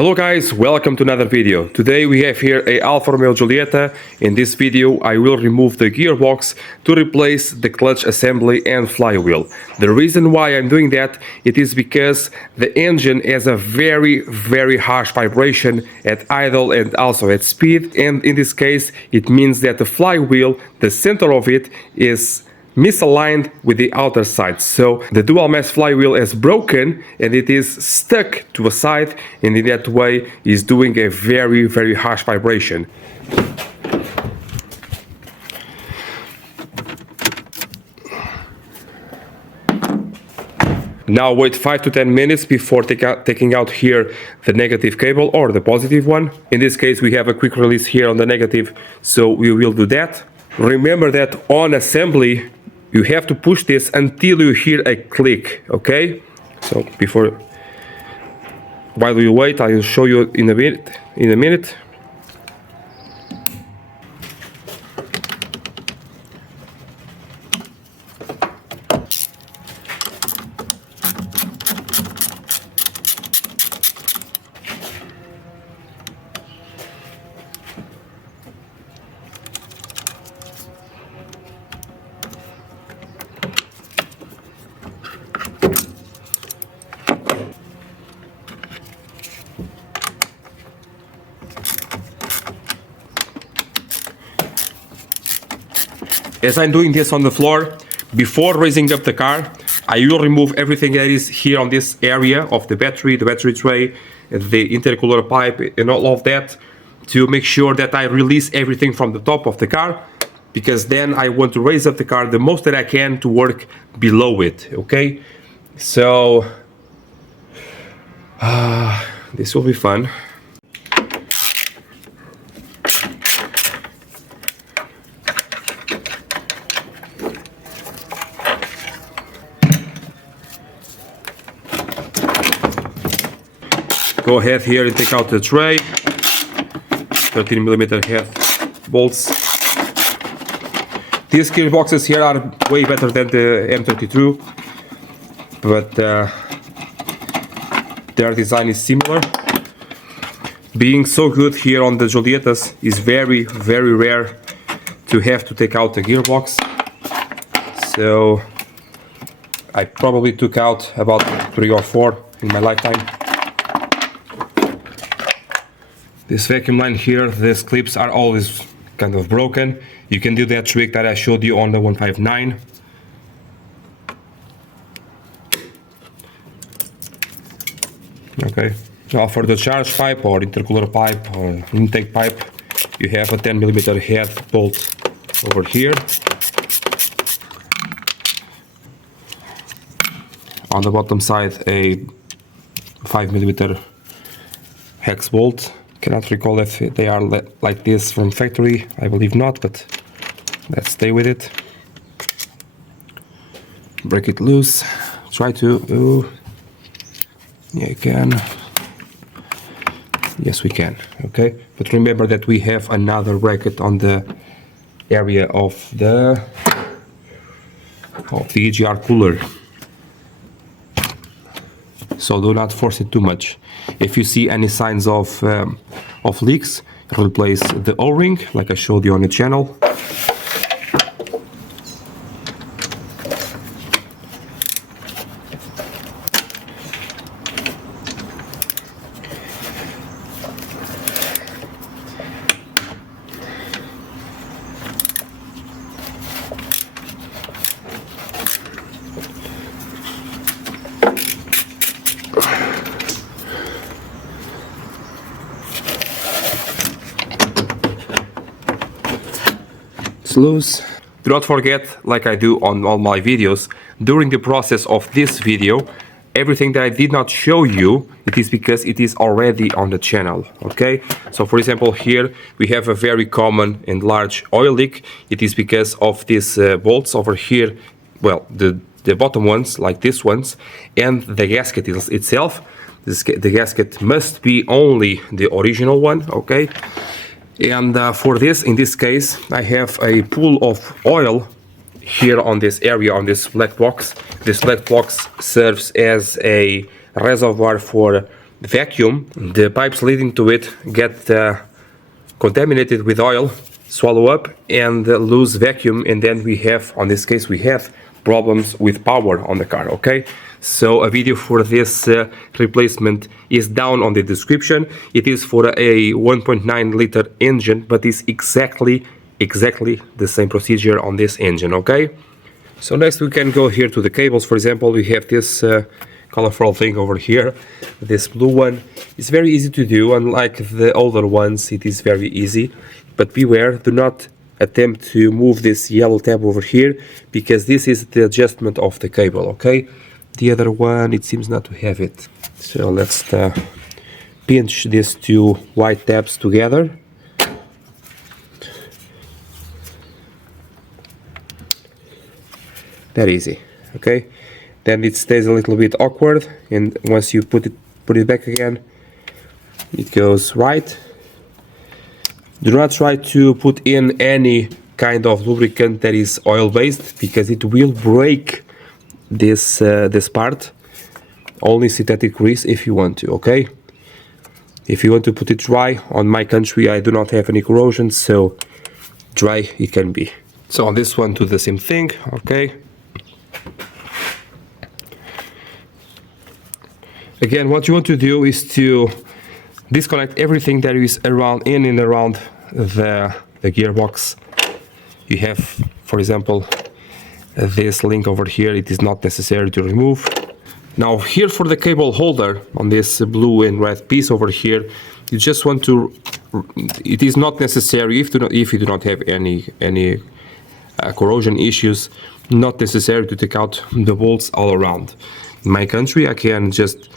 Hello guys, welcome to another video. Today we have here a Alfa Romeo Giulietta. In this video I will remove the gearbox to replace the clutch assembly and flywheel. The reason why I'm doing that, it is because the engine has a very harsh vibration at idle and also at speed, and in this case it means that the flywheel, the center of it, is misaligned with the outer side. So the dual mass flywheel is broken and it is stuck to a side, and in that way is doing a very harsh vibration. Now wait 5 to 10 minutes before taking out here the negative cable or the positive one. In this case we have a quick release here on the negative, so we will do that. Remember that on assembly you have to push this until you hear a click, okay? So while you wait, I will show you in a minute. As I'm doing this on the floor, before raising up the car, I will remove everything that is here on this area of the battery tray, the intercooler pipe and all of that, to make sure that I release everything from the top of the car, because then I want to raise up the car the most that I can to work below it, okay? So this will be fun. Go ahead here and take out the tray, 13mm head bolts. These gearboxes here are way better than the M32, but their design is similar. Being so good here on the Giuliettas is very rare to have to take out the gearbox. So I probably took out about 3 or 4 in my lifetime. This vacuum line here, these clips are always kind of broken. You can do that trick that I showed you on the 159. Okay, now for the charge pipe or intercooler pipe or intake pipe, you have a 10mm head bolt over here. On the bottom side, a 5mm hex bolt. Cannot recall if they are like this from factory. I believe not, but let's stay with it. Break it loose. Try to. Oh, yeah, you can. Yes, we can. Okay, but remember that we have another bracket on the area of the EGR cooler. So do not force it too much. If you see any signs of leaks, replace the O-ring like I showed you on the channel. Loose. Do not forget, like I do on all my videos, during the process of this video, everything that I did not show you, it is because it is already on the channel, okay? So for example, here we have a very common and large oil leak. It is because of these bolts over here, well, the bottom ones, like these ones, and the gasket itself. The gasket must be only the original one, okay? And for this, in this case, I have a pool of oil here on this area, on this black box. This black box serves as a reservoir for vacuum, the pipes leading to it get contaminated with oil, swallow up and lose vacuum, and then we have, on this case, we have problems with power on the car. Okay, so a video for this replacement is down on the description. It is for a 1.9 liter engine, but it's exactly the same procedure on this engine. Okay, so next we can go here to the cables. For example, we have this colorful thing over here, this blue one. It's very easy to do, unlike the older ones. It is very easy, but beware, do not attempt to move this yellow tab over here, because this is the adjustment of the cable. Okay, the other one, it seems not to have it. So let's pinch these two white tabs together. That easy. Okay, then it stays a little bit awkward, and once you put it back again, it goes right. Do not try to put in any kind of lubricant that is oil based, because it will break this this part. Only synthetic grease if you want to. Okay, if you want to put it dry, on my country I do not have any corrosion, so dry it can be. So on this one, do the same thing. Okay, again, what you want to do is to disconnect everything that is around, in and around the gearbox. You have, for example, this link over here. It is not necessary to remove. Now here for the cable holder, on this blue and red piece over here, you just want to, it is not necessary, if you do not have any corrosion issues, not necessary to take out the bolts all around. In my country, I can just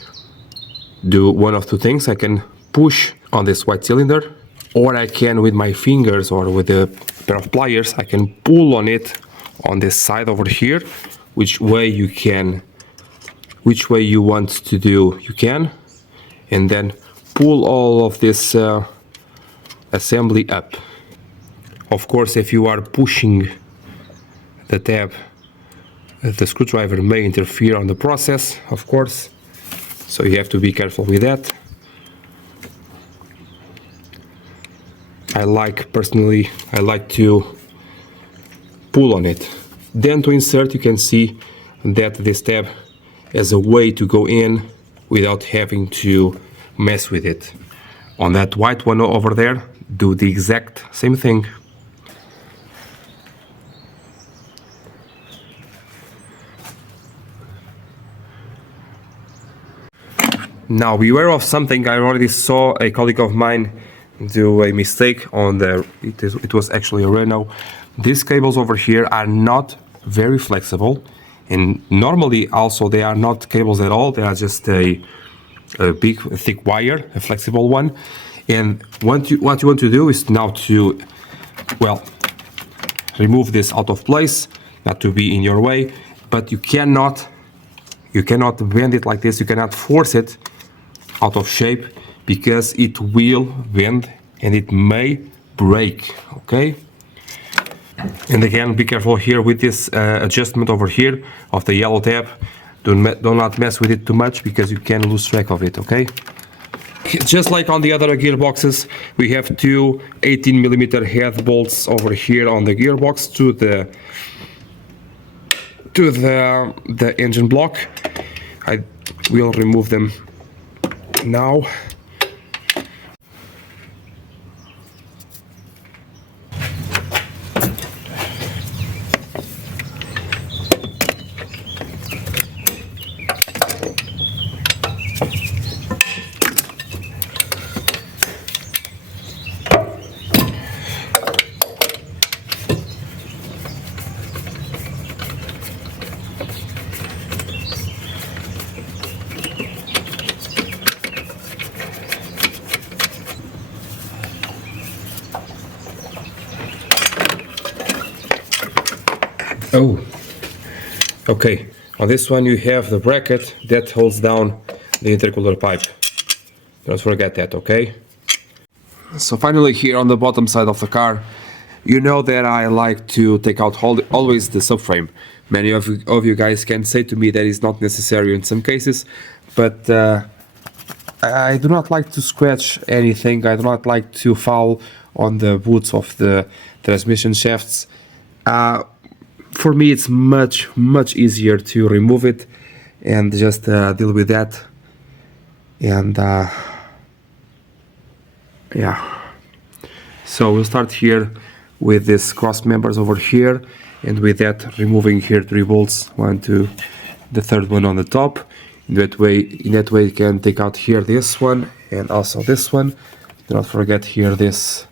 do one of two things. I can push on this white cylinder, or I can, with my fingers or with a pair of pliers, I can pull on it on this side over here. Which way you want to do, you can, and then pull all of this assembly up. Of course, if you are pushing the tab, the screwdriver may interfere on the process, of course, so you have to be careful with that. Personally, I like to pull on it. Then to insert, you can see that this tab has a way to go in without having to mess with it. On that white one over there, do the exact same thing. Now beware of something. I already saw a colleague of mine do a mistake on it was actually a Renault. These cables over here are not very flexible, and normally also they are not cables at all. They are just a big thick wire, a flexible one. And what you want to do is now to, well, remove this out of place, not to be in your way, but you cannot bend it like this. You cannot force it out of shape, because it will bend and it may break. Okay, and again, be careful here with this adjustment over here of the yellow tab. Do not mess with it too much, because you can lose track of it. Okay, just like on the other gearboxes, we have two 18mm head bolts over here on the gearbox to the engine block. I will remove them now. Oh, okay. On this one you have the bracket that holds down the intercooler pipe. Don't forget that, okay? So finally, here on the bottom side of the car, you know that I like to take out always the subframe. Many of you guys can say to me that is not necessary in some cases, but I do not like to scratch anything. I do not like to foul on the boots of the transmission shafts. For me, it's much easier to remove it and just deal with that. And yeah, so we'll start here with this cross members over here, and with that removing here 3 bolts, 1, 2, the third one on the top. In that way you can take out here this one and also this one. Do not forget here this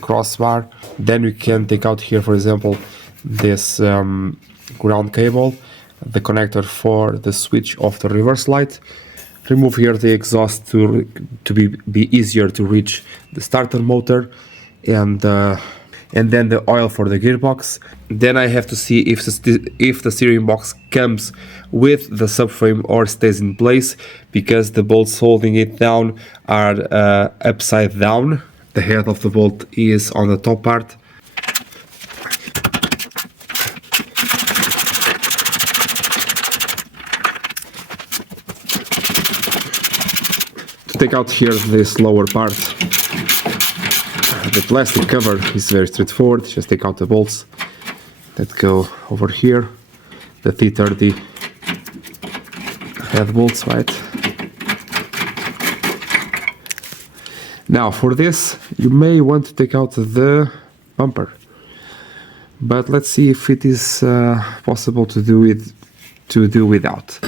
crossbar. Then we can take out here, for example, this ground cable, the connector for the switch of the reverse light. Remove here the exhaust to be easier to reach the starter motor, and then the oil for the gearbox. Then I have to see if the steering box comes with the subframe or stays in place, because the bolts holding it down are upside down. The head of the bolt is on the top part. To take out here this lower part, the plastic cover is very straightforward. Just take out the bolts that go over here, the T30 head bolts, right? Now for this you may want to take out the bumper, but let's see if it is possible to do without.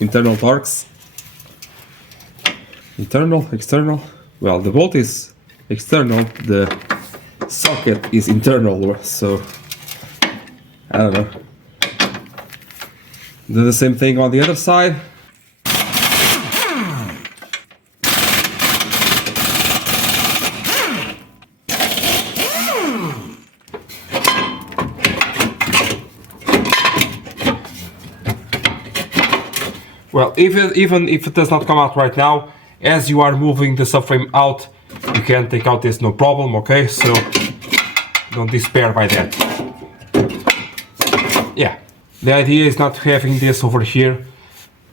Internal torques. Internal, external. Well, the bolt is external, the socket is internal, so I don't know. Do the same thing on the other side. Well, even if it does not come out right now, as you are moving the subframe out, you can take out this no problem, okay? So don't despair by that. Yeah, the idea is not having this over here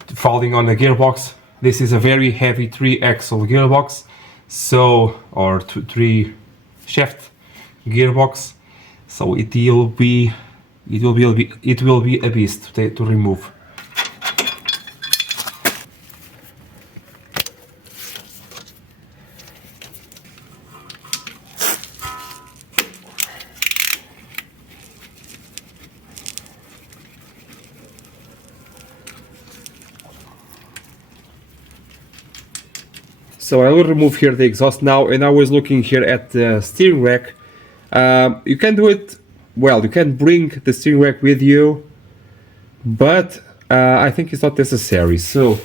falling on the gearbox. This is a very heavy 3-axle gearbox, so, or 3 shaft gearbox, so it will be a beast to remove. So I will remove here the exhaust now, and I was looking here at the steering rack. You can do it, well, you can bring the steering rack with you, but I think it's not necessary. So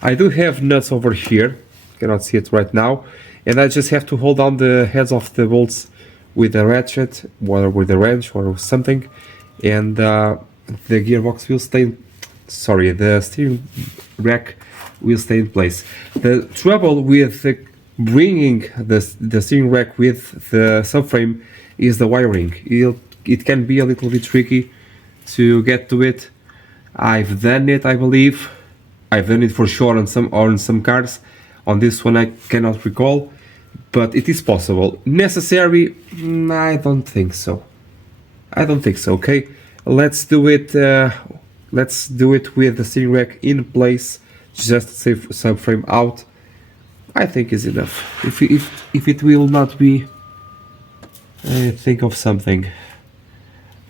I do have nuts over here, you cannot see it right now, and I just have to hold down the heads of the bolts with a ratchet, or with a wrench or something, and the gearbox will stay, sorry, the steering rack will stay in place. The trouble with bringing the steering rack with the subframe is the wiring. It can be a little bit tricky to get to it. I've done it, I believe. I've done it for sure on some cars. On this one I cannot recall, but it is possible. Necessary? I don't think so. I don't think so. Okay, let's do it. Let's do it with the steering rack in place. Just save subframe out. I think is enough. If it will not be, think of something.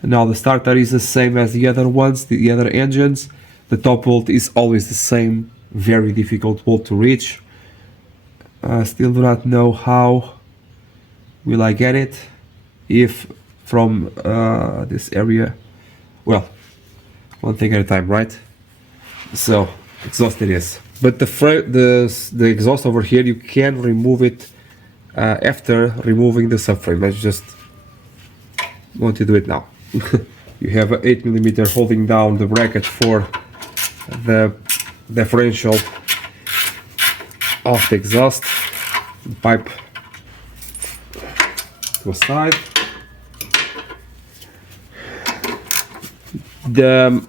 Now the starter is the same as the other ones, the other engines. The top volt is always the same, very difficult volt to reach. Still do not know how will I get it, if from this area. Well, one thing at a time, right? So exhaust it is, but the exhaust over here, you can remove it after removing the subframe. I just want to do it now. You have an 8mm holding down the bracket for the differential of the exhaust. Pipe to a side. The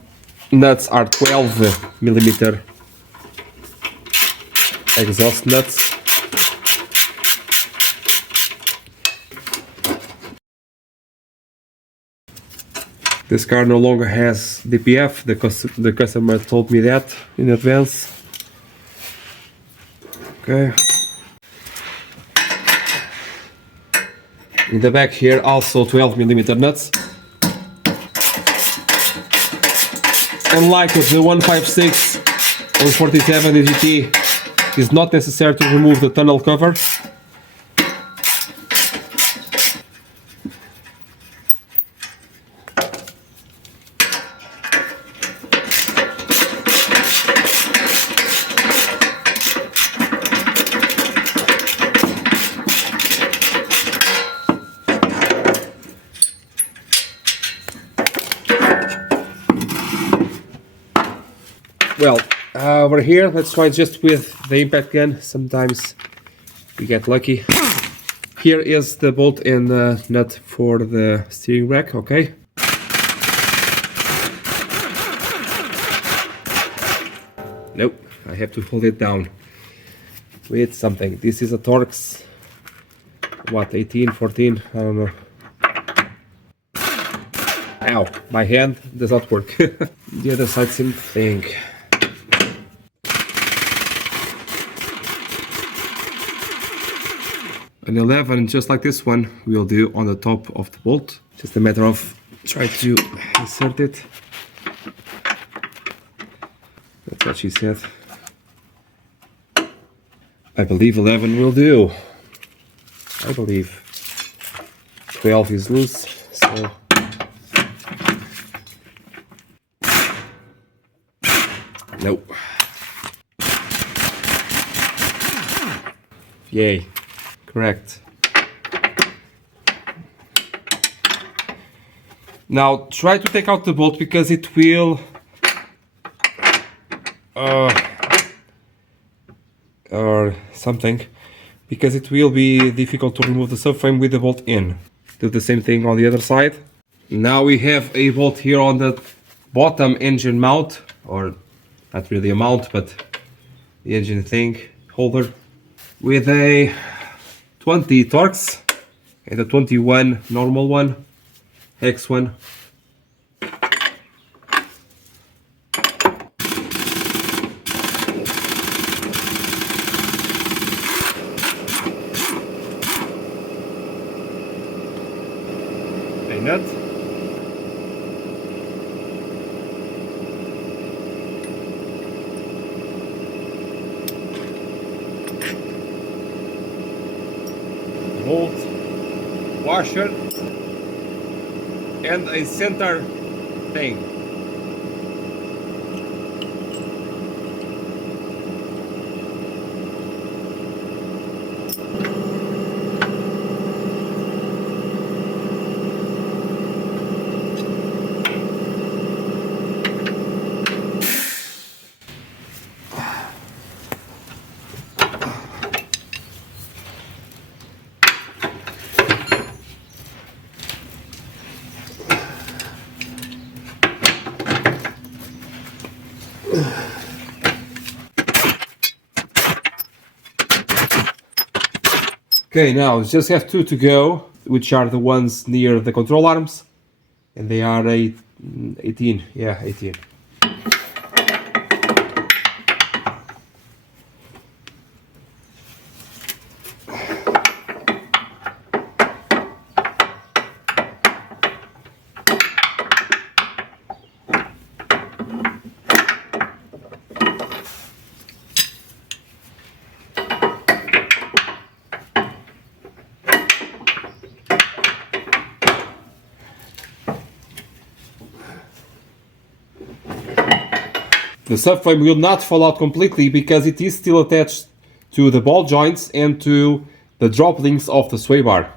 nuts are 12mm exhaust nuts. This car no longer has DPF. The customer told me that in advance. Okay. In the back here also 12mm nuts. And like with the 156 or 47 DGT, it's not necessary to remove the tunnel cover. Well, over here, let's try just with the impact gun. Sometimes we get lucky. Here is the bolt and nut for the steering rack, okay? Nope, I have to hold it down with something. This is a Torx, what, 18, 14, I don't know. Ow, my hand does not work. The other side, same thing. An 11, just like this one, we'll do on the top of the bolt. Just a matter of trying to insert it. That's what she said. I believe 11 will do. I believe 12 is loose, so nope. Yay. Correct. Now try to take out the bolt because it will or something, because it will be difficult to remove the subframe with the bolt in. Do the same thing on the other side. Now we have a bolt here on the bottom engine mount, or not really a mount, but the engine thing holder, with a 20 Torx and a 21 normal one, X one. A nut. Bolt, washer, and a center thing. Okay, now just have two to go, which are the ones near the control arms, and they are 18, yeah, 18. The subframe will not fall out completely because it is still attached to the ball joints and to the drop links of the sway bar.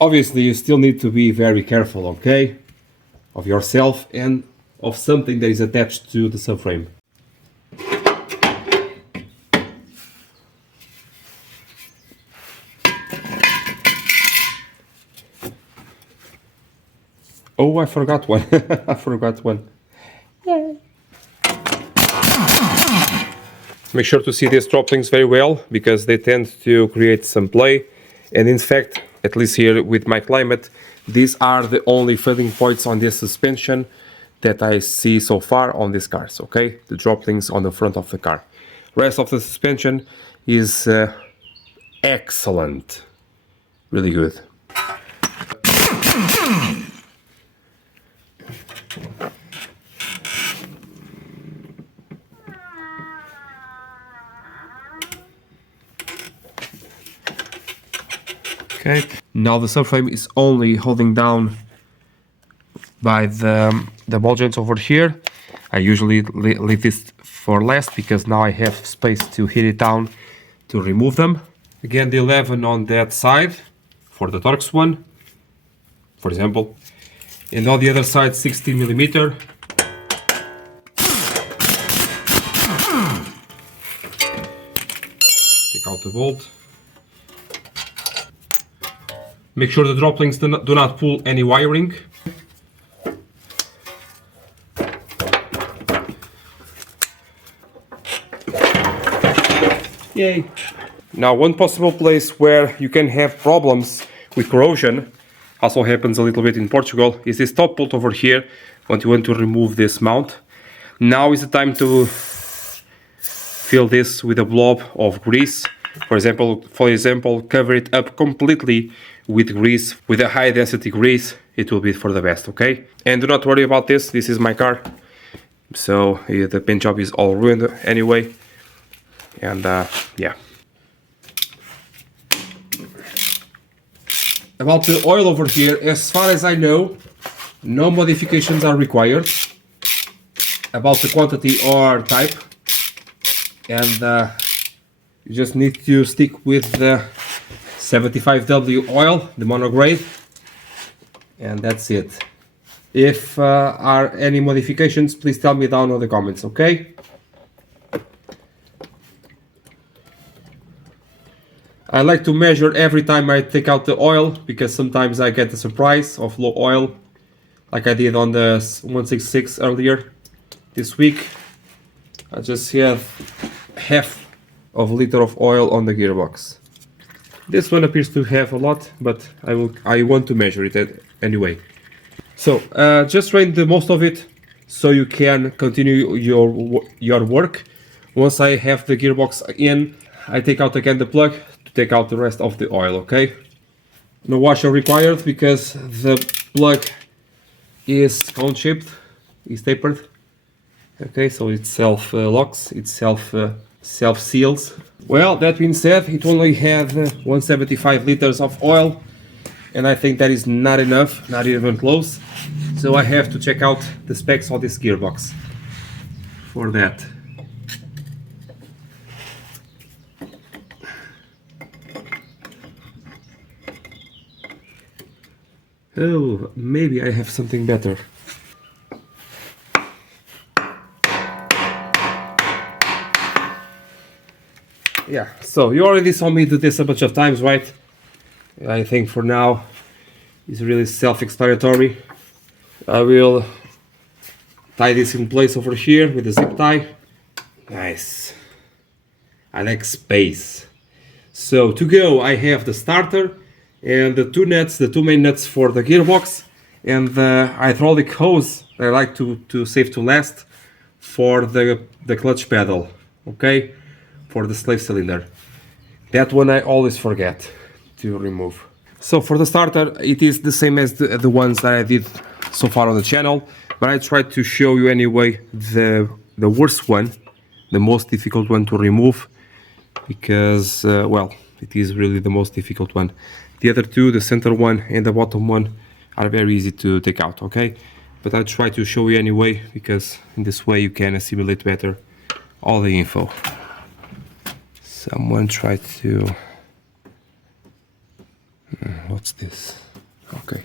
Obviously, you still need to be very careful, okay, of yourself and of something that is attached to the subframe. Oh, I forgot one. I forgot one. Yay. Make sure to see these drop links very well because they tend to create some play. And in fact, at least here with my climate, these are the only failing points on this suspension that I see so far on these cars, okay? The drop links on the front of the car. Rest of the suspension is excellent. Really good. Okay, now the subframe is only holding down by the ball joints over here. I usually leave this for last because now I have space to hit it down to remove them. Again, the 11 on that side for the Torx one, for example. And on the other side, 16 millimeter. Take out the bolt. Make sure the drop links do not pull any wiring. Yay! Now, one possible place where you can have problems with corrosion, also happens a little bit in Portugal, is this top bolt over here when you want to remove this mount. Now is the time to fill this with a blob of grease. For example, cover it up completely with grease, with a high density grease. It will be for the best, okay? And do not worry about this. This is my car, so the paint job is all ruined anyway. And yeah. About the oil over here, as far as I know, no modifications are required about the quantity or type, and you just need to stick with the 75W oil, the monograde, and that's it. If are any modifications, please tell me down in the comments, okay? I like to measure every time I take out the oil because sometimes I get a surprise of low oil, like I did on the 166 earlier this week. I just have half of a liter of oil on the gearbox. This one appears to have a lot, but I want to measure it anyway. So just drain the most of it so you can continue your work. Once I have the gearbox in, I take out again the plug to take out the rest of the oil, okay? No washer required because the plug is cone shaped, is tapered. Okay, so it self-locks, it self-seals. Well, that being said, it only had 175 liters of oil, and I think that is not enough, not even close. So I have to check out the specs of this gearbox for that. Oh, maybe I have something better. Yeah, so you already saw me do this a bunch of times, right? I think for now it's really self-explanatory. I will tie this in place over here with a zip tie. Nice. I like space. So to go, I have the starter and the two nuts, the two main nuts for the gearbox, and the hydraulic hose that I like to save to last for the clutch pedal, okay? For the slave cylinder. That one I always forget to remove. So for the starter, it is the same as the ones that I did so far on the channel, but I tried to show you anyway the worst one, the most difficult one to remove, because well, it is really the most difficult one. The other two, the center one and the bottom one, are very easy to take out, okay? But I try to show you anyway, because in this way you can assimilate better all the info. Someone tried to... what's this? Okay.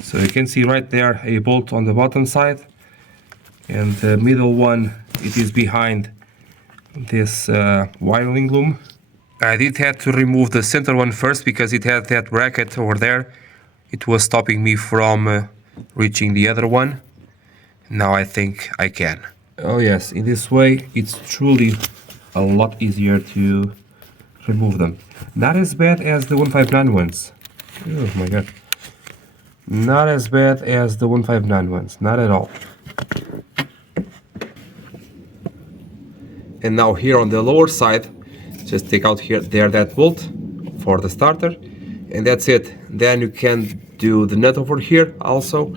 So you can see right there a bolt on the bottom side, and the middle one, it is behind this wiring loom. I did have to remove the center one first because it had that bracket over there. It was stopping me from reaching the other one. Now I think I can. Oh yes, in this way it's truly a lot easier to remove them. Not as bad as the 159 ones. Oh my god. Not as bad as the 159 ones, not at all. And now here on the lower side, just take out here that bolt for the starter, and that's it. Then you can do the nut over here also,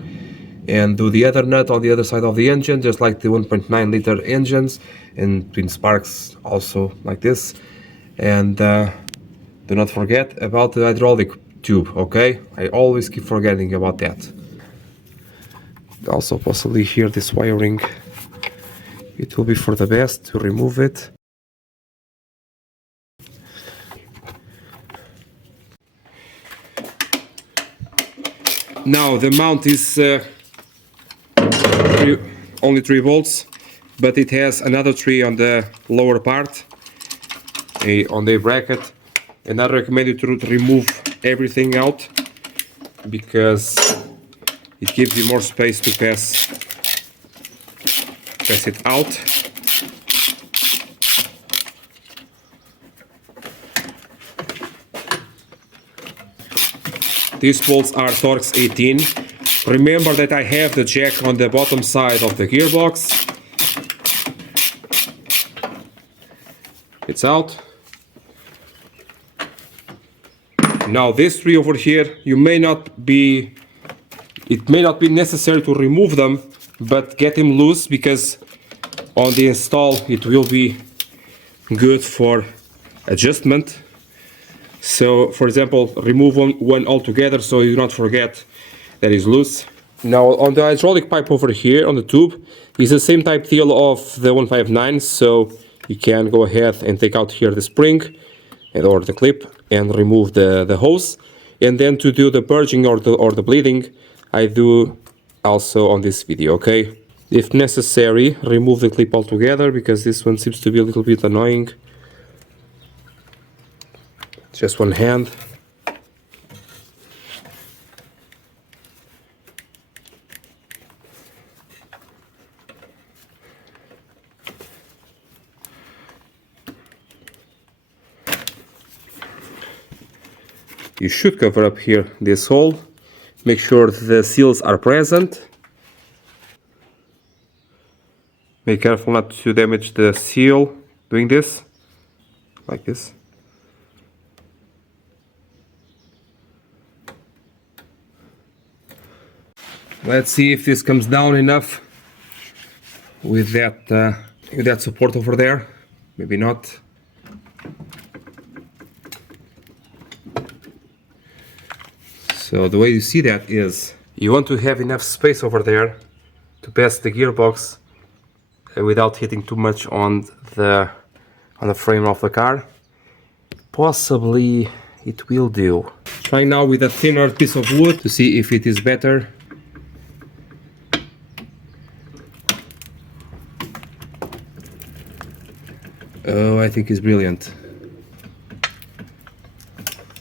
and do the other nut on the other side of the engine, just like the 1.9 liter engines, and twin sparks also like this. And do not forget about the hydraulic tube, okay? I always keep forgetting about that. Also possibly here this wiring, it will be for the best to remove it. Now the mount is only 3 volts, but it has another 3 on the lower part, on the bracket, and I recommend you to remove everything out, because it gives you more space to pass it out. These bolts are Torx 18. Remember that I have the jack on the bottom side of the gearbox. It's out. Now these 3 over here, it may not be necessary to remove them, but get them loose, because on the install it will be good for adjustment. So for example, remove one altogether so you do not forget that is loose. Now on the hydraulic pipe over here on the tube is the same type deal of the 159, so you can go ahead and take out here the spring or the clip and remove the hose. And then to do the purging or the bleeding, I do also on this video, okay? If necessary, remove the clip altogether, because this one seems to be a little bit annoying. Just one hand. You should cover up here this hole. Make sure the seals are present. Be careful not to damage the seal doing this, like this. Let's see if this comes down enough with that support over there. Maybe not. So the way you see that is you want to have enough space over there to pass the gearbox without hitting too much on the frame of the car. Possibly it will do. Try now with a thinner piece of wood to see if it is better. Oh, I think it's brilliant.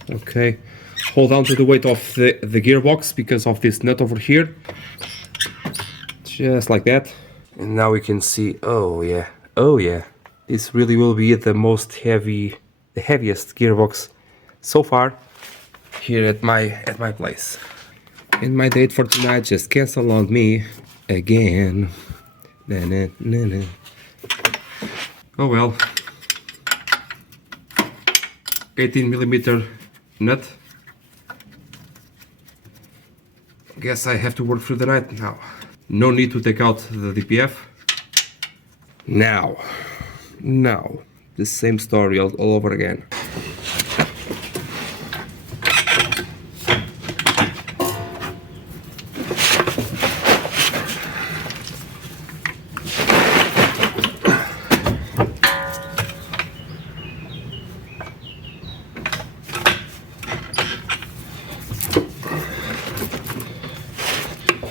Okay, hold on to the weight of the gearbox because of this nut over here. Just like that. And now we can see, oh yeah, this really will be the heaviest gearbox so far here at my place. And my date for tonight just canceled on me again. Oh well. 18mm nut. Guess I have to work through the night now. No need to take out the DPF. Now, the same story all over again.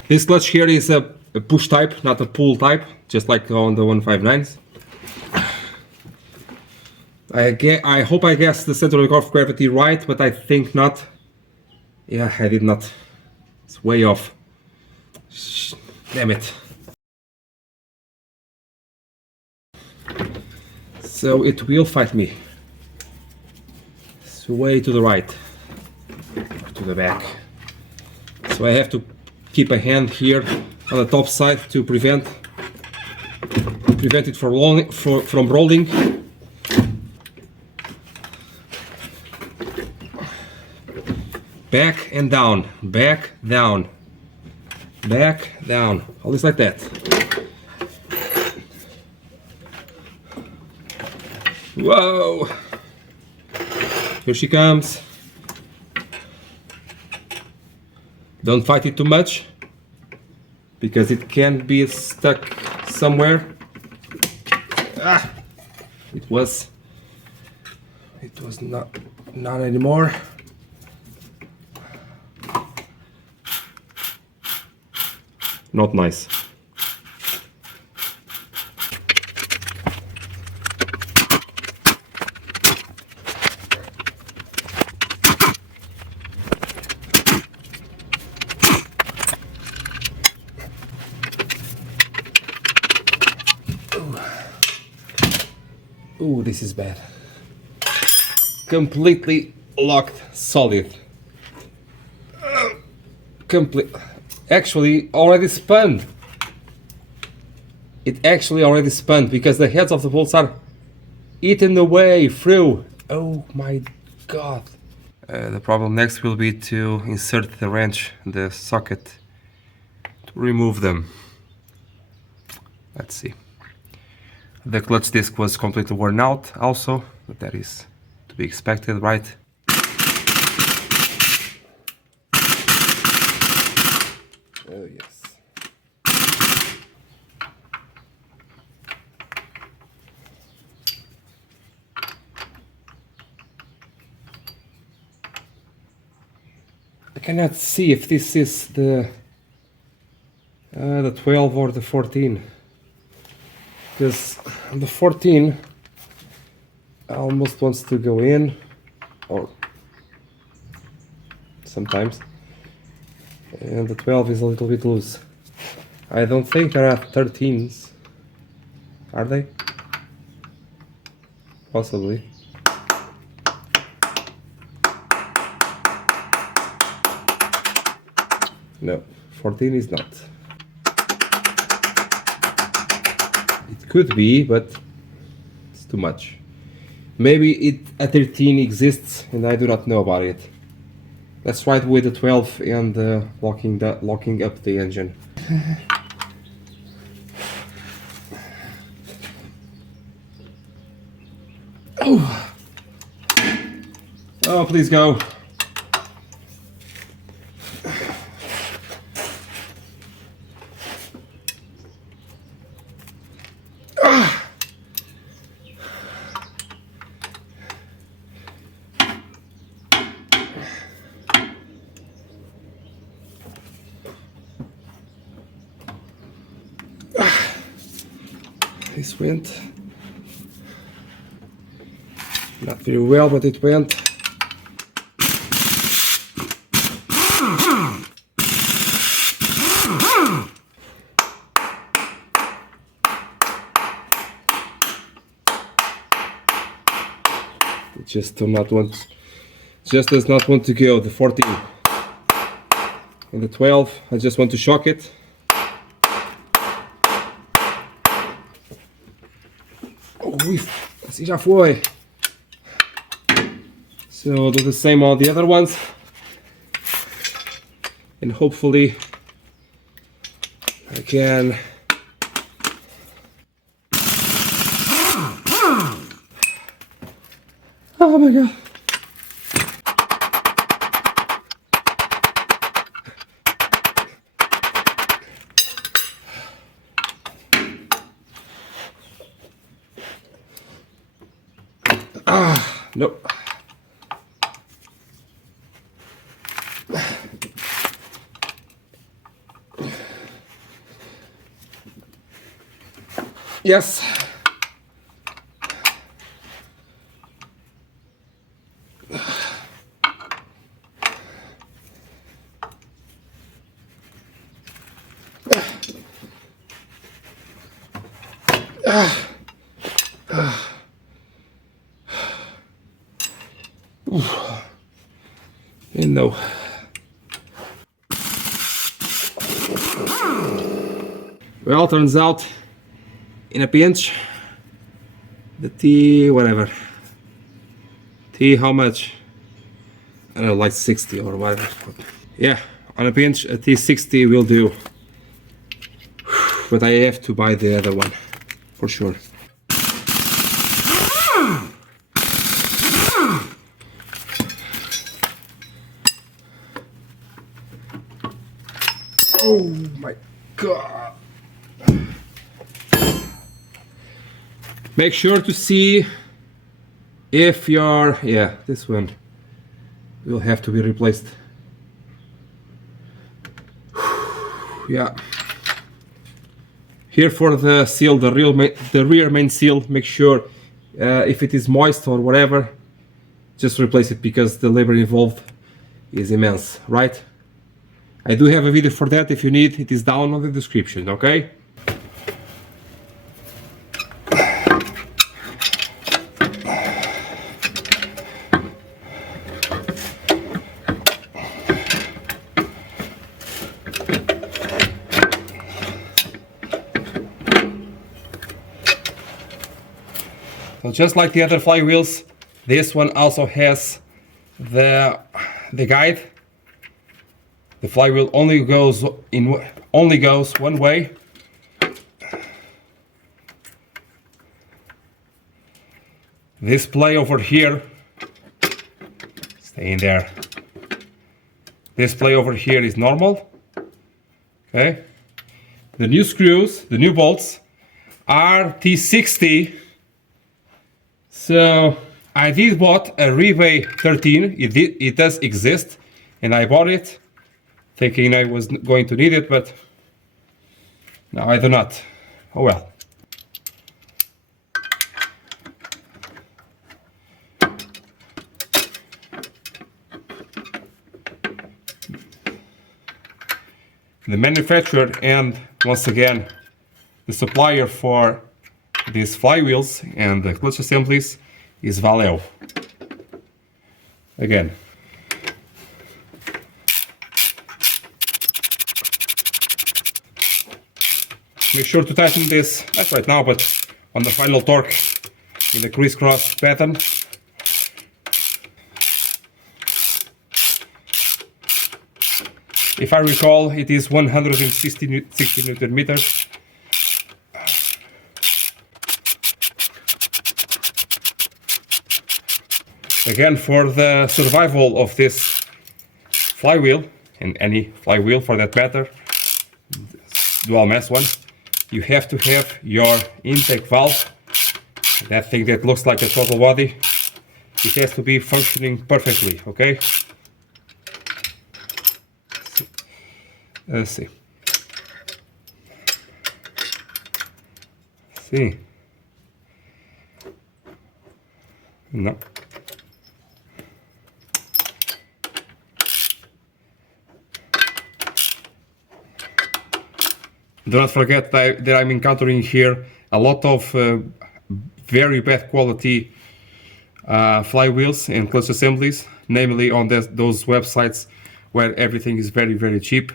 This clutch here is a push type, not a pull type, just like on the 159s. I hope I guessed the center of gravity right, but I think not. Yeah, I did not. It's way off. Damn it. So it will fight me. It's way to the right, or to the back. So I have to keep a hand here on the top side to prevent it from rolling. Back and down, back, down, back, down, always like that. Whoa! Here she comes. Don't fight it too much, because it can be stuck somewhere. Ah! It was not anymore. Not nice. Ooh, this is bad. Completely locked, solid. Actually, already spun. It actually already spun because the heads of the bolts are eaten away through. Oh my god. The problem next will be to insert the wrench in the socket to remove them. Let's see. The clutch disc was completely worn out also, but that is to be expected, right? Oh yes. I cannot see if this is the 12 or the 14. Because the 14 almost wants to go in, or sometimes, and the 12 is a little bit loose. I don't think there are 13s, are they? Possibly. No, 14 is not. It could be, but it's too much. Maybe a 13 exists and I do not know about it. Let's try it with the 12 and locking up the engine. Oh, oh, please go. This went not very well, but it went. It just does not want to go. The 14 and the 12, I just want to shock it. Oh Ui, assim já foi. So do the same on the other ones. And hopefully I can oh my god. Nope. Yes. And no. Well, turns out in a pinch the T whatever. T how much? I don't know, like 60 or whatever. Yeah, on a pinch a T60 will do. But I have to buy the other one for sure. Oh my god. Make sure to see if your, yeah, this one will have to be replaced. Yeah. Here for the seal, the rear main seal, make sure if it is moist or whatever, just replace it because the labor involved is immense, right? I do have a video for that if you need, it is down on the description, okay? So just like the other flywheels, this one also has the guide. The flywheel only goes one way. This play over here, stay in there. This play over here is normal. Okay. The new screws, the new bolts, are T60. So I did bought a Rebay 13. It does exist, and I bought it thinking I was going to need it, but no, I do not. Oh well. The manufacturer and once again the supplier for these flywheels and the clutch assemblies is Valeo. Again. Make sure to tighten this, not right now, but on the final torque in the crisscross pattern. If I recall, it is 160 Newton meters. Again, for the survival of this flywheel, and any flywheel for that matter, dual mass one, you have to have your intake valve, that thing that looks like a throttle body, it has to be functioning perfectly, okay? Let's see. See. No. Do not forget that I'm encountering here a lot of very bad quality flywheels and clutch assemblies, namely on those websites where everything is very, very cheap.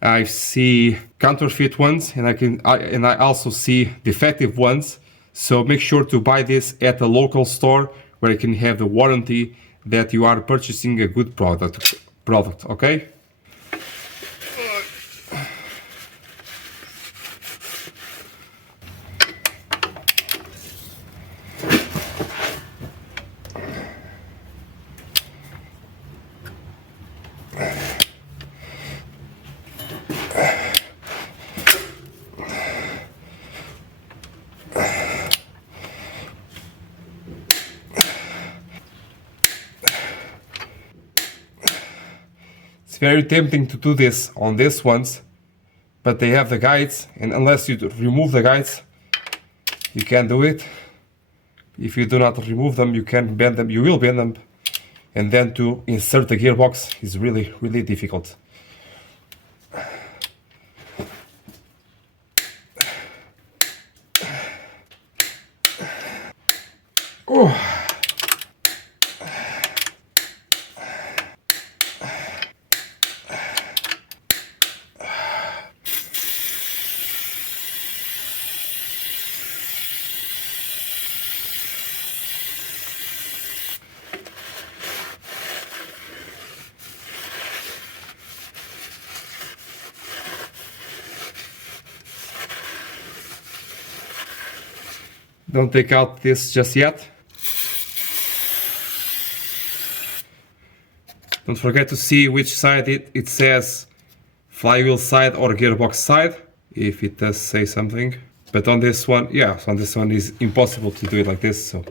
I see counterfeit ones, and I also see defective ones. So make sure to buy this at a local store where you can have the warranty that you are purchasing a good product, okay? It's very tempting to do this on these ones, but they have the guides, and unless you remove the guides, you can't do it. If you do not remove them, you can bend them, you will bend them, and then to insert the gearbox is really, really difficult. Oh. Don't take out this just yet. Don't forget to see which side it says flywheel side or gearbox side, if it does say something. But on this one, yeah, so on this one is impossible to do it like this, so.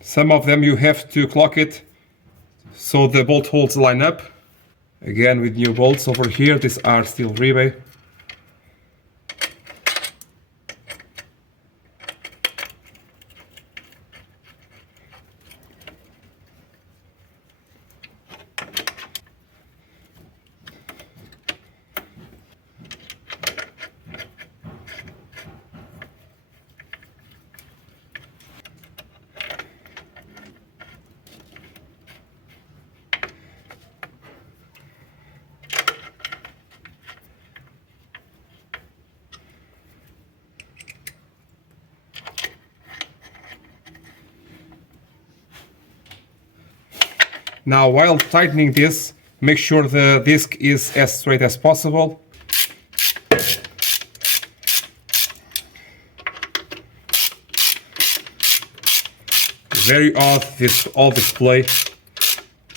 Some of them you have to clock it so the bolt holes line up. Again with new bolts over here, these are still rebate. Now, while tightening this, make sure the disc is as straight as possible. Very odd, all display.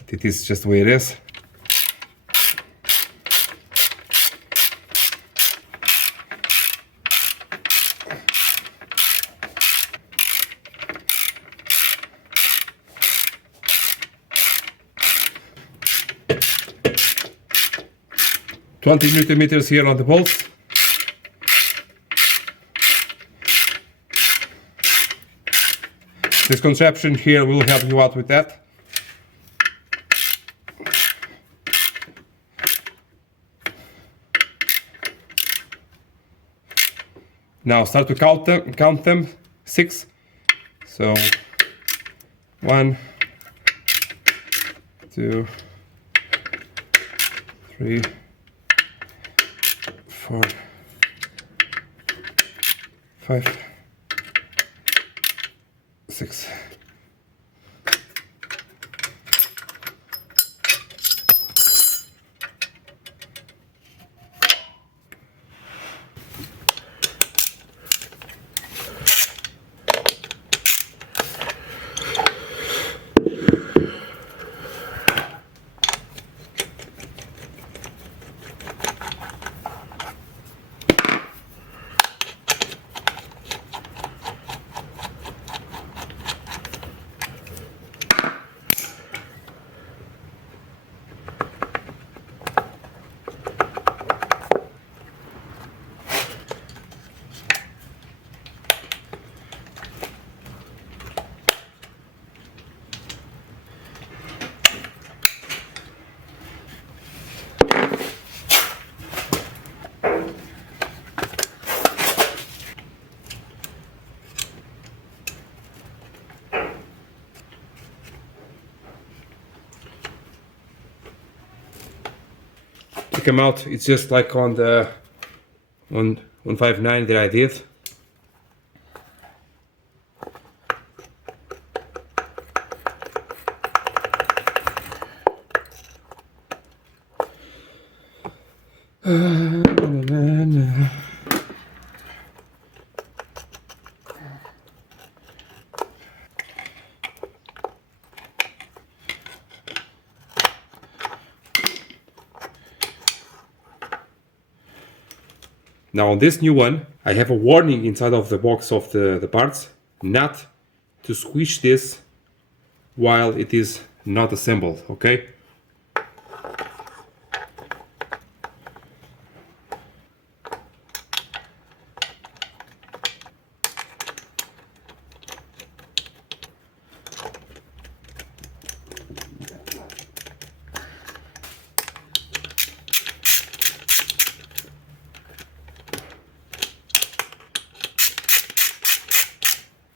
It is just the way it is. $20 Nm here on the bolts. This contraption here will help you out with that. Now start to count them, 6. So 1, 2, 3, 4, 5, 6. to come out. It's just like on the 159 that I did. Now on this new one, I have a warning inside of the box of the parts not to squish this while it is not assembled, okay?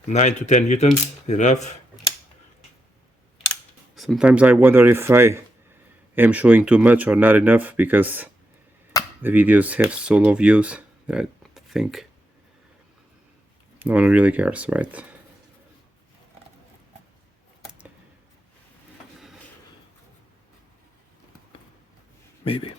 Nine to 10 newtons, enough. Sometimes I wonder if I am showing too much or not enough, because the videos have so low views that I think no one really cares, right? Maybe.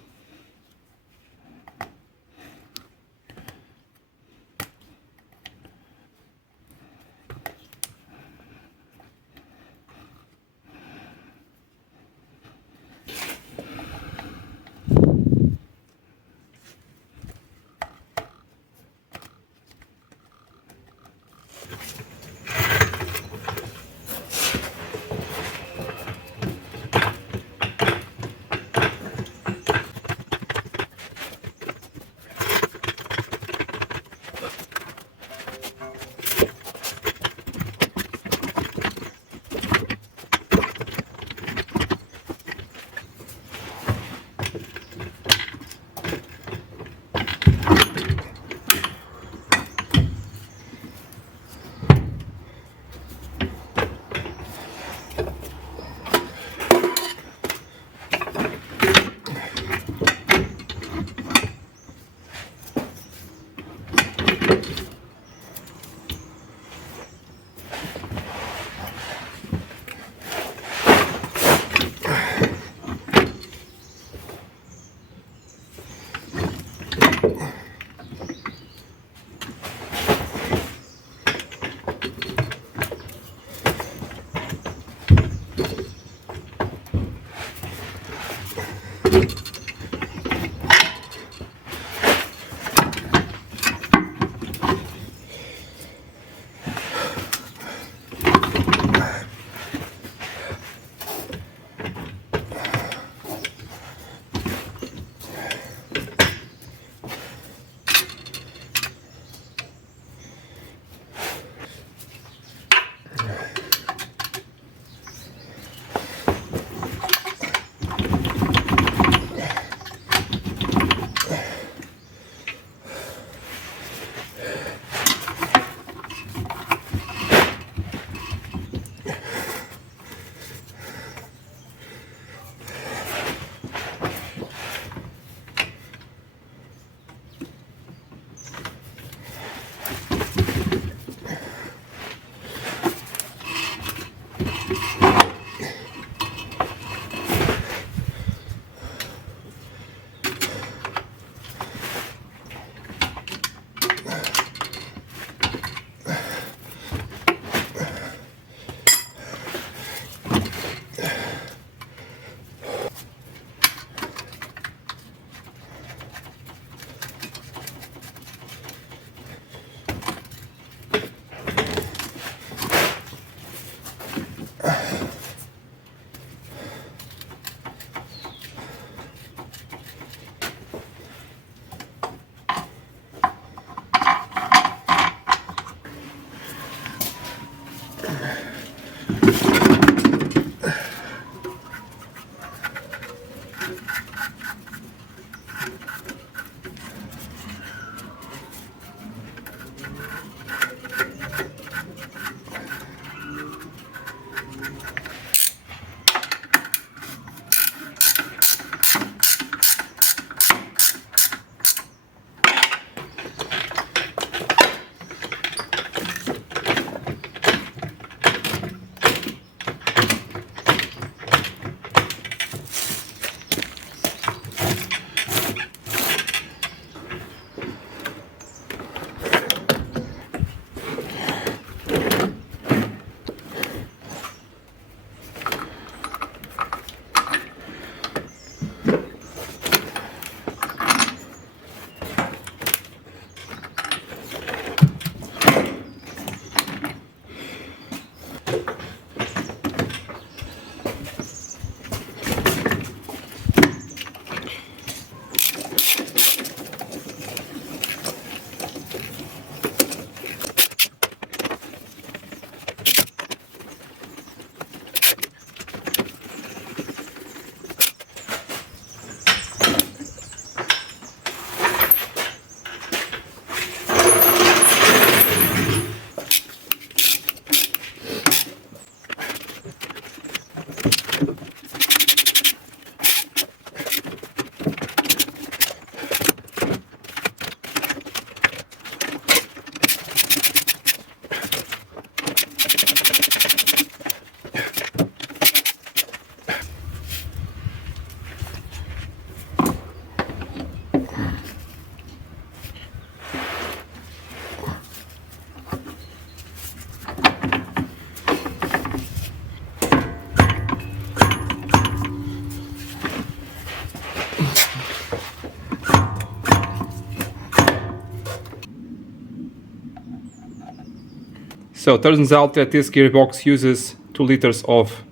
So turns out that this gearbox uses 2 liters of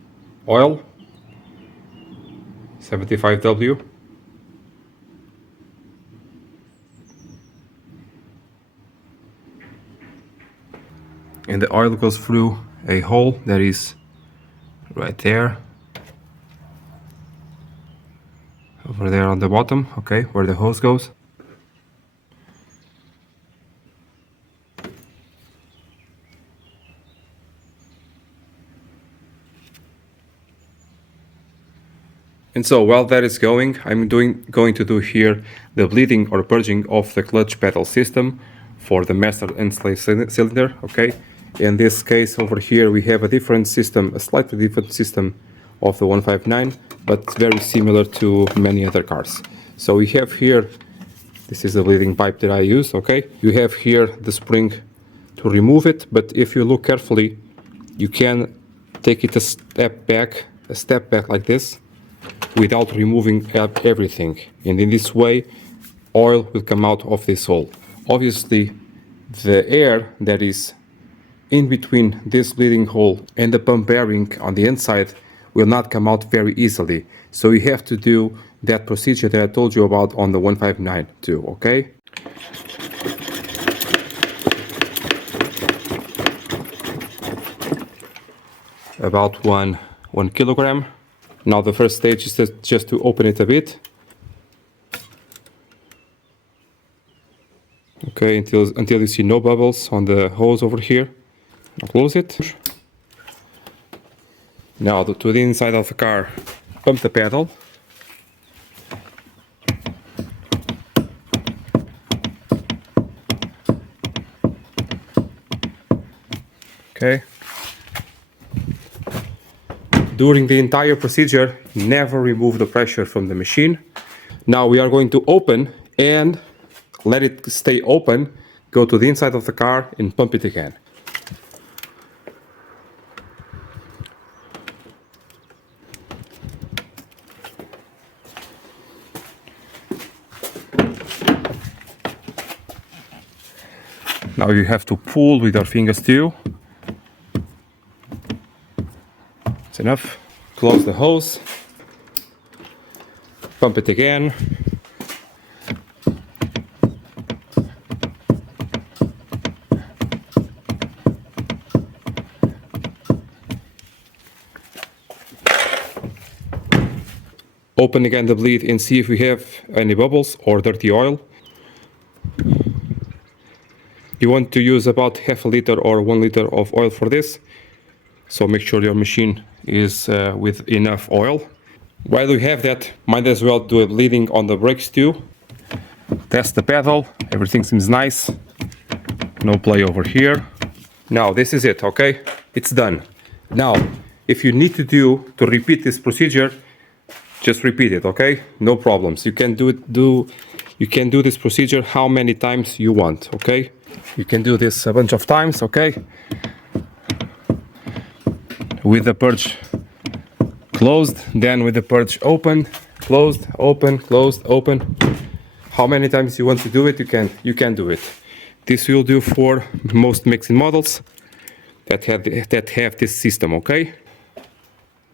oil, 75W. And the oil goes through a hole that is right there. Over there on the bottom, okay, where the hose goes. And so while that is going, I'm going to do here the bleeding or purging of the clutch pedal system for the master and slave cylinder, okay? In this case over here we have a different system, a slightly different system of the 159, but very similar to many other cars. So we have here, this is the bleeding pipe that I use, okay? You have here the spring to remove it, but if you look carefully, you can take it a step back like this, without removing everything, and in this way oil will come out of this hole. Obviously the air that is in between this bleeding hole and the pump bearing on the inside will not come out very easily, so you have to do that procedure that I told you about on the 159 too, okay? About one kilogram. Now the first stage is just to open it a bit. Okay, until you see no bubbles on the hose over here. Now close it. Now to the inside of the car, pump the pedal. Okay. During the entire procedure, never remove the pressure from the machine. Now we are going to open and let it stay open, go to the inside of the car and pump it again. Now you have to pull with your fingers too. It's enough. Close the hose. Pump it again. Open again the bleed and see if we have any bubbles or dirty oil. You want to use about half a liter or 1 liter of oil for this, so make sure your machine is with enough oil. While you have that, might as well do a bleeding on the brakes too. Test the pedal, everything seems nice, no play over here. Now this is it, okay? It's done. Now if you need to repeat this procedure, just repeat it, okay? No problems. You can you can do this procedure how many times you want, okay? You can do this a bunch of times, okay? With the purge closed, then with the purge open, closed, open, closed, open. How many times you want to do it, you can do it. This will do for most mixing models that have this system, okay?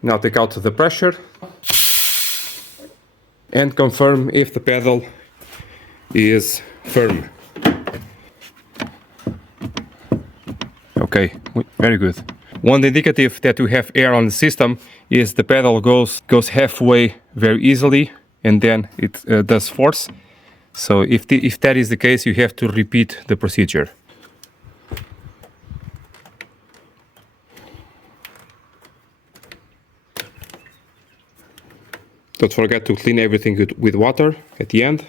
Now take out the pressure and confirm if the pedal is firm. Okay, very good. One indicative that you have air on the system is the pedal goes halfway very easily and then it does force. So if that is the case, you have to repeat the procedure. Don't forget to clean everything with water at the end.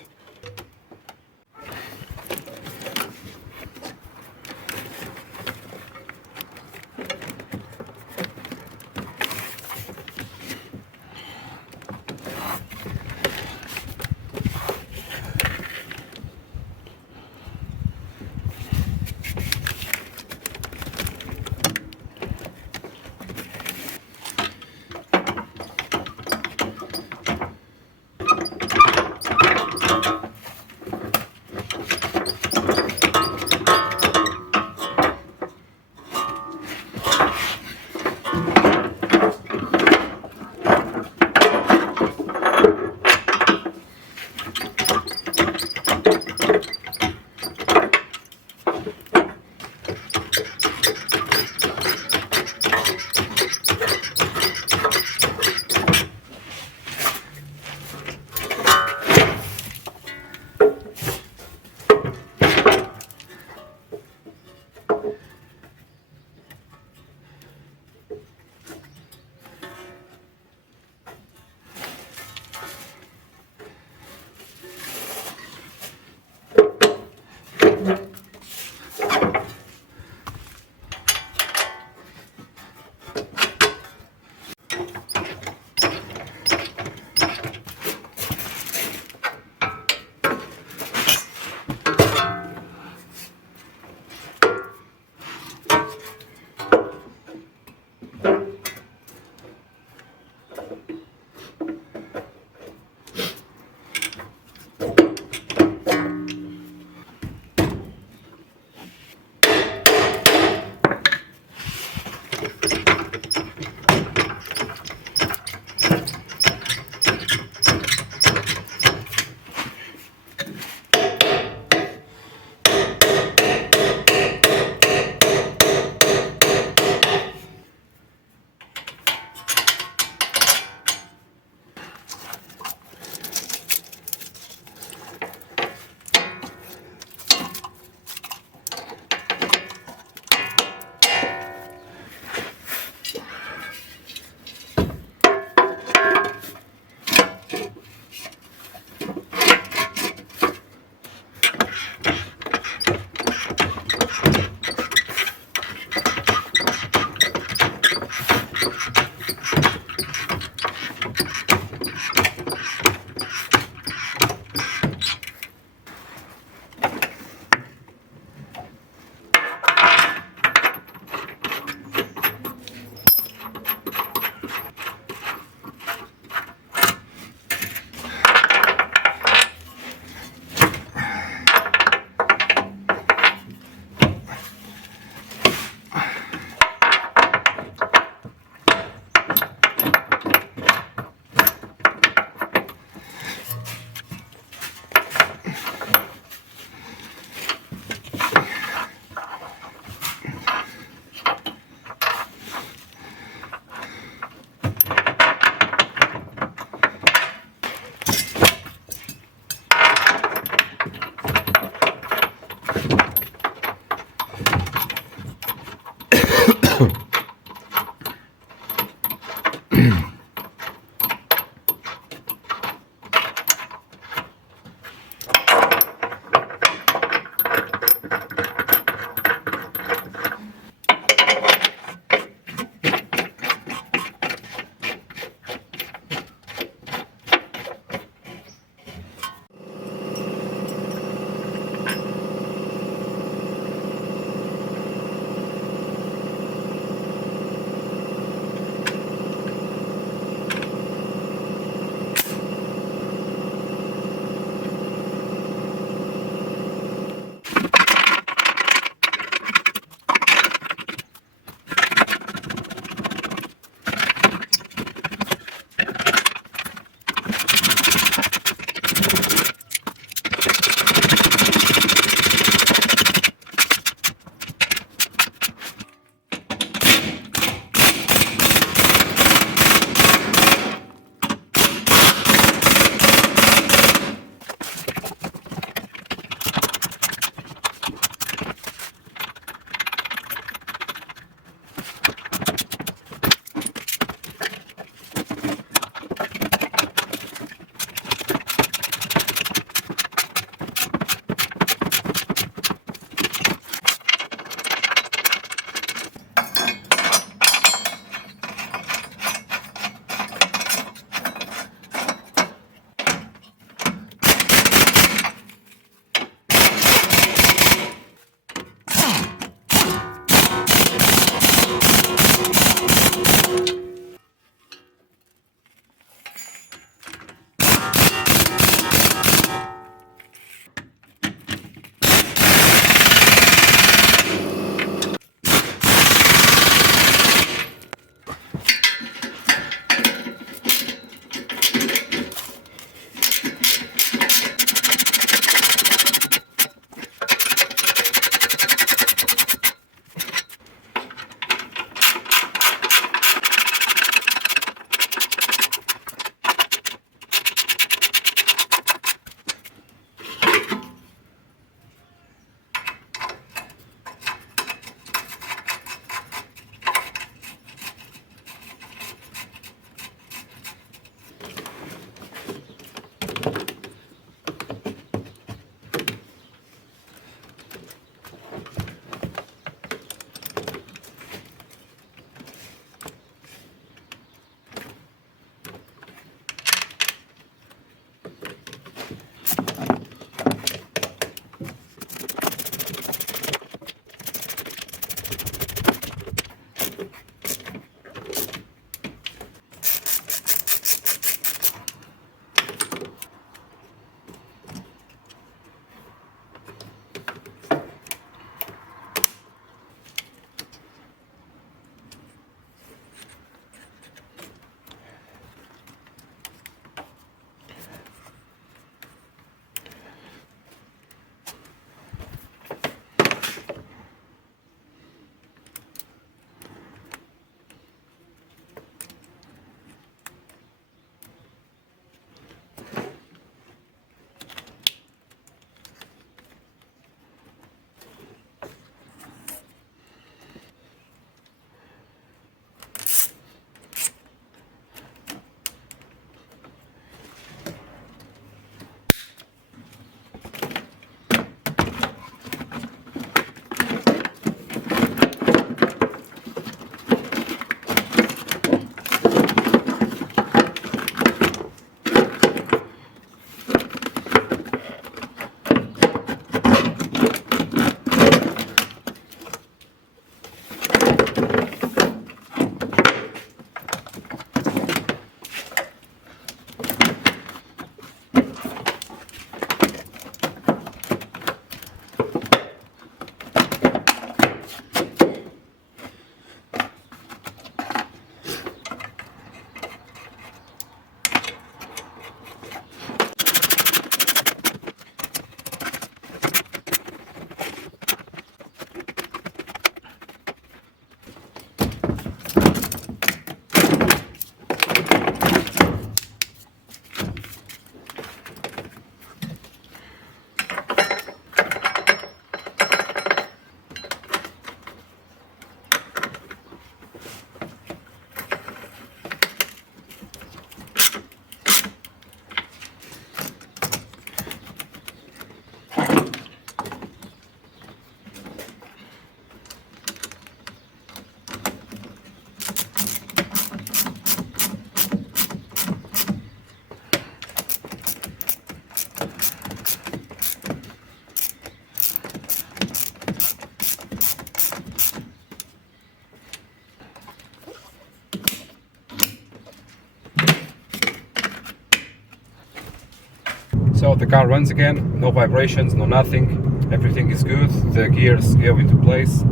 car runs again, no vibrations, no nothing, everything is good, the gears go into place,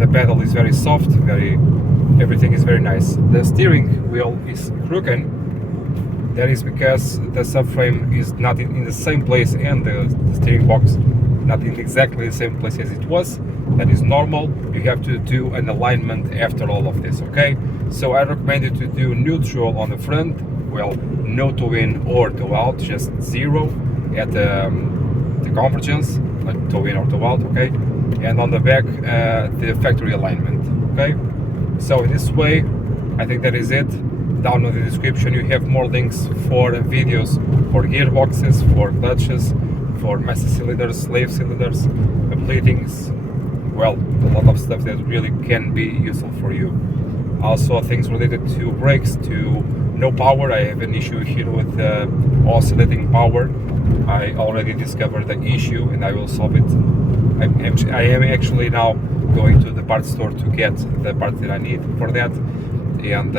the pedal is very soft, everything is very nice. The steering wheel is crooked. That is because the subframe is not in the same place, and the steering box not in exactly the same place as it was. That is normal. You have to do an alignment after all of this, okay? So I recommend you to do neutral on the front, well, no toe in or toe out, just 0 at the convergence, like toe in or toe out, okay? And on the back, the factory alignment, okay? So in this way, I think that is it. Down in the description you have more links for videos for gearboxes, for clutches, for master cylinders, slave cylinders, bleedings, well, a lot of stuff that really can be useful for you. Also things related to brakes, to no power. I have an issue here with oscillating power. I already discovered the issue and I will solve it. I am actually now going to the parts store to get the parts that I need for that. And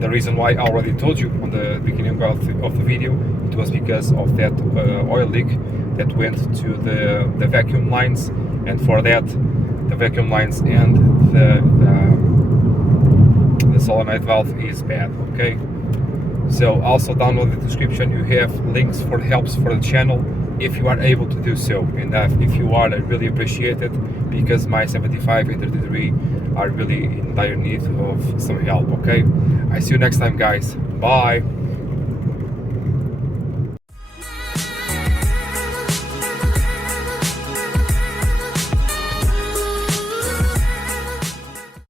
the reason why I already told you on the beginning of the video, it was because of that oil leak that went to the vacuum lines, and for that the vacuum lines and the solenoid valve is bad, okay? So also down in the description you have links for helps for the channel if you are able to do so, and if you are, I really appreciate it, because my 75 and 33 are really in dire need of some help, okay? I see you next time, guys. Bye.